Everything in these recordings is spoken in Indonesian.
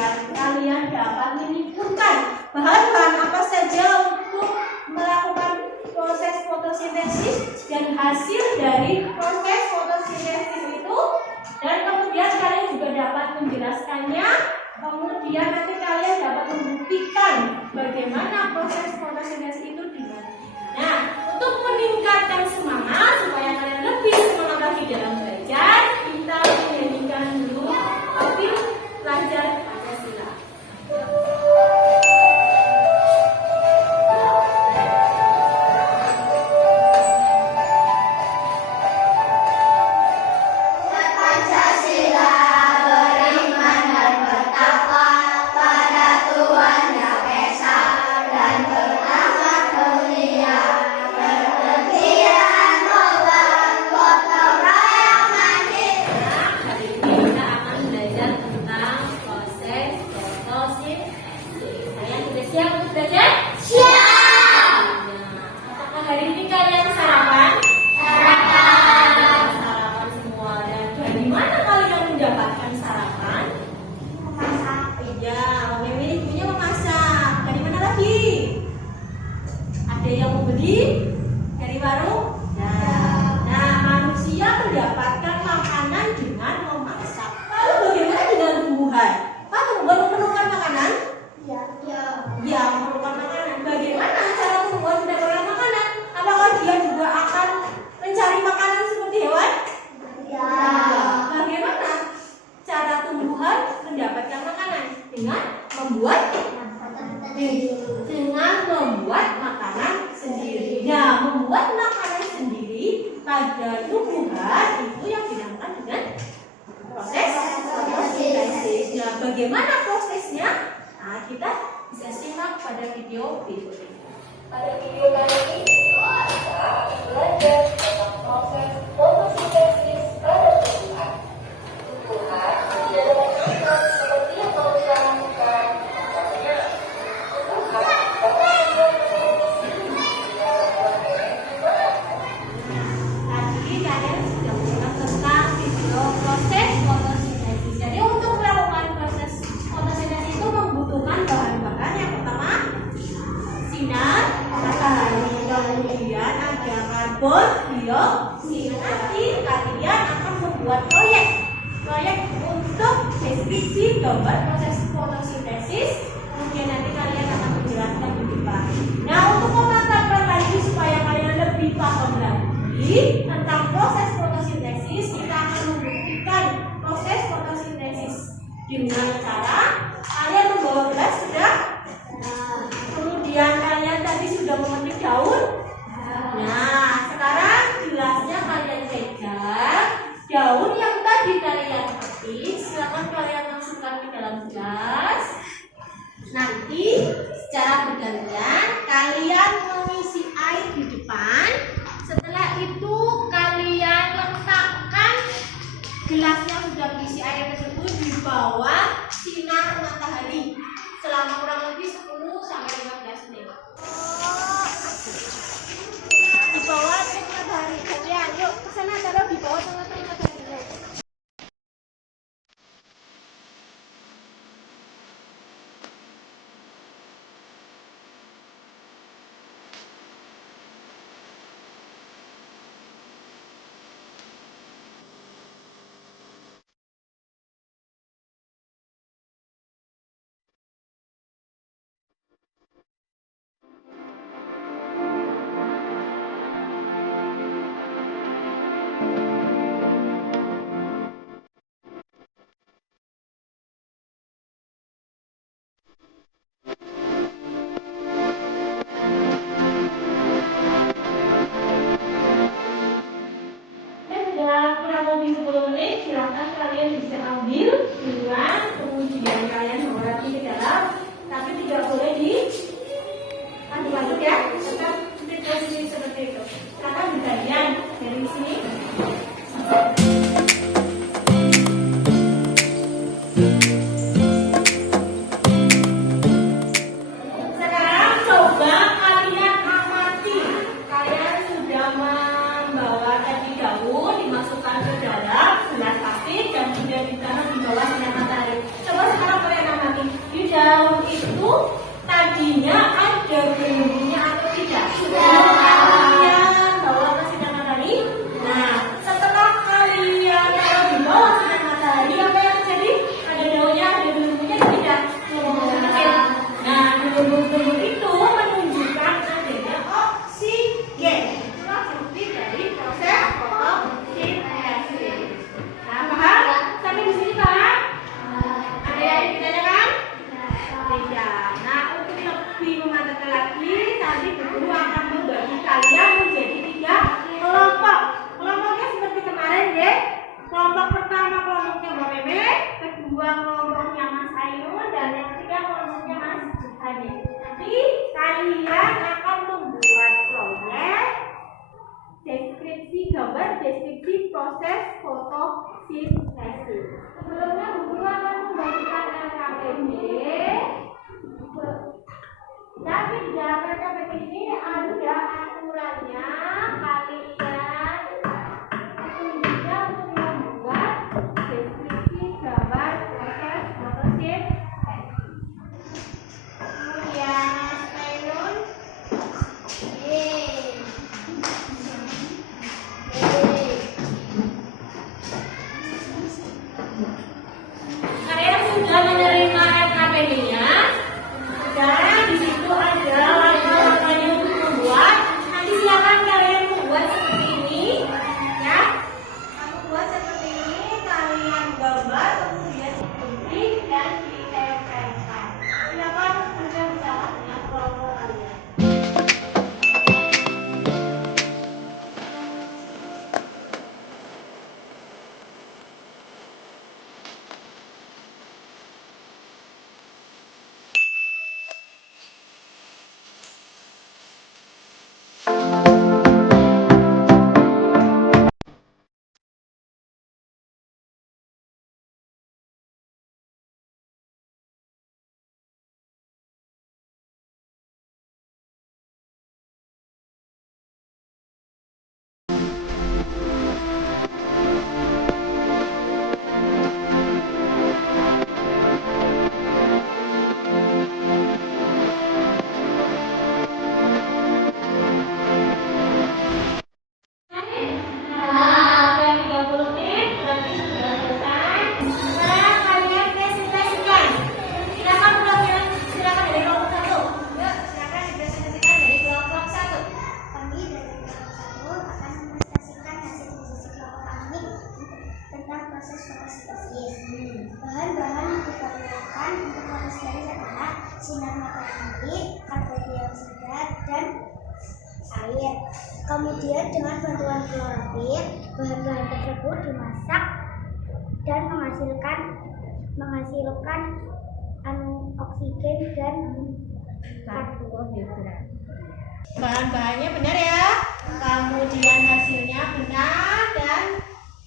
kemudian kalian dapat menyimpulkan bahan-bahan apa saja untuk melakukan proses fotosintesis dan hasil dari proses fotosintesis itu, dan kemudian kalian juga dapat menjelaskannya. Kemudian nanti kalian dapat membuktikan bagaimana proses fotosintesis itu dilakukan. Nah, untuk meningkatkan semangat supaya kalian lebih semangat lagi dalam belajar, kita menyanyikan dulu profil pelajar Pancasila. Membuat makanan sendiri. Nah, membuat makanan sendiri pada tumbuhan itu yang dinamakan dengan proses fotosintesis. Nah, bagaimana prosesnya? Nah, kita bisa simak pada video berikut ini. Pada video kali ini kita belajar tentang proses fotosintesis pada tumbuhan. Tumbuhan tidak dapat makan seperti yang manusia lakukan. Tadi kalian sudah mengenal tentang video proses fotosintesis. Jadi untuk melakukan proses fotosintesis itu membutuhkan bahan-bahan. Yang pertama sinar matahari, kemudian ada karbon dioksida. Nanti kalian akan membuat proyek untuk deskripsi gambar proses fotosintesis. Kemudian nanti kalian akan menjelaskan di depan. Nah, untuk memantapkan lagi supaya kalian lebih paham lagi tentang proses fotosintesis, kita akan membuktikan proses fotosintesis dengan cara kalian membawa gelas sudah. Kemudian kalian tadi sudah memetik daun. Nah, sekarang gelasnya kalian pegang. Daun yang tadi kalian petik, silakan kalian masukkan ke dalam gelas. Nanti secara bergantian kalian mengisi air di depan. Setelah itu kalian letakkan gelas yang sudah berisi air tersebut di bawah sinar matahari selama kurang lebih 10 sampai 15 menit. Di bawah terik matahari. Kalian yuk ke sana, taruh di bawah terik matahari. sinar matahari, karbon dioksida, dan air. Kemudian dengan bantuan klorofil, bahan-bahan tersebut dimasak dan menghasilkan oksigen dan karbohidrat. Bahan-bahannya benar ya. Kemudian hasilnya benar dan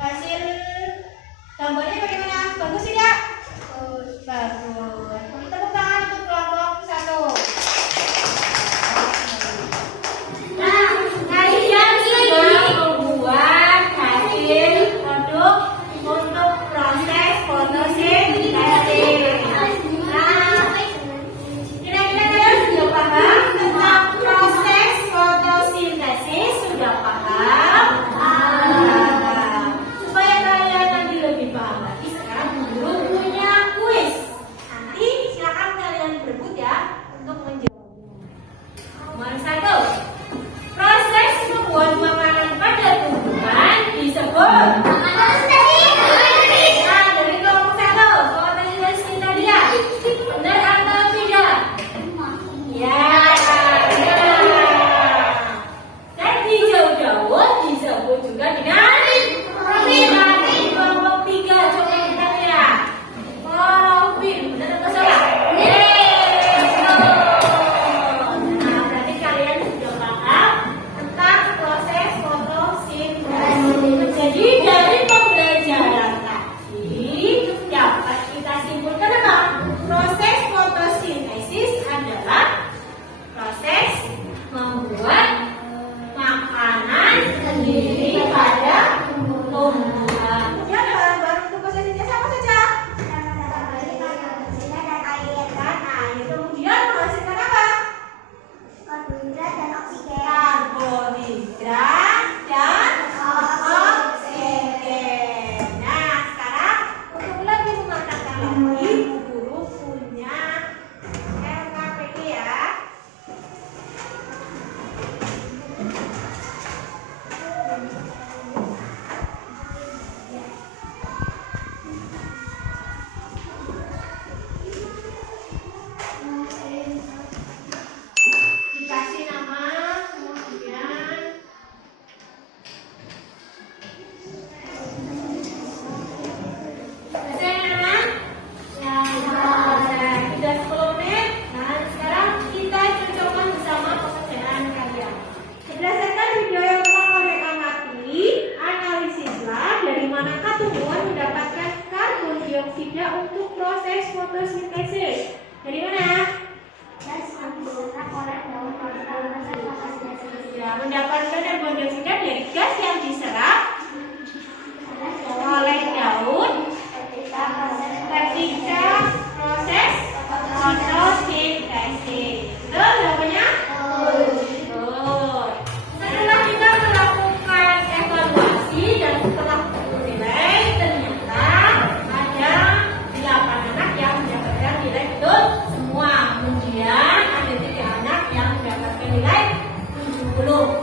hasil gambarnya bagaimana? Bagus tidak? Bagus. Kita buka untuk kelompok 1. Nah, kalian sudah membuat hasil produk untuk proses fotosintesis. Nah, kira-kira kalian sudah paham tentang proses fotosintesis? Sudah paham? Supaya kalian nanti lebih paham lagi, sekarang guru punya kuis. Nanti silakan kalian berebut ya untuk menjawabnya. Nomor 1. Proses membuat makanan pada tumbuhan disebut dari kelompok 1. Fotosintesis tadi ya. Benar atau tidak? Ya. Dan hijau daun disebut juga dengan kelompok 3. Coba kita lihat. Klorofil. Benar atau salah? Nah, berarti kalian sudah paham tentang proses fotosintesis. Jadi dari pembelajaran tadi dapat kita simpulkan apa? Proses fotosintesis adalah proses membuat makanan sendiri pada tumbuhan. Kemudian bahan-bahan untuk prosesnya apa saja? Dan air. Kemudian menghasilkan apa? karbohidrat dan oksigen. Karbohidrat dan oksigen. Nah, sekarang untuk lebih memantapkan lagi, Bu Guru punya LKPD ya. Dikasih nama, kemudian selesai anak? Ya, sudah 10 menit. Nah, sekarang kita cocokkan bersama pekerjaan kalian. Berdasarkan video yang telah kalian amati, analisislah dari manakah tumbuhan mendapatkan karbon dioksida untuk proses fotosintesis. Dari mana? Ya, mendapatkan karbon dioksida dari gas yang diserap oleh daun ketika proses fotosintesis. Betul jawabannya? Betul. Setelah kita melakukan evaluasi dan setelah menilai, ternyata ada 8 anak yang mendapatkan nilai betul semua. Kemudian ada 3 anak yang mendapatkan nilai 70.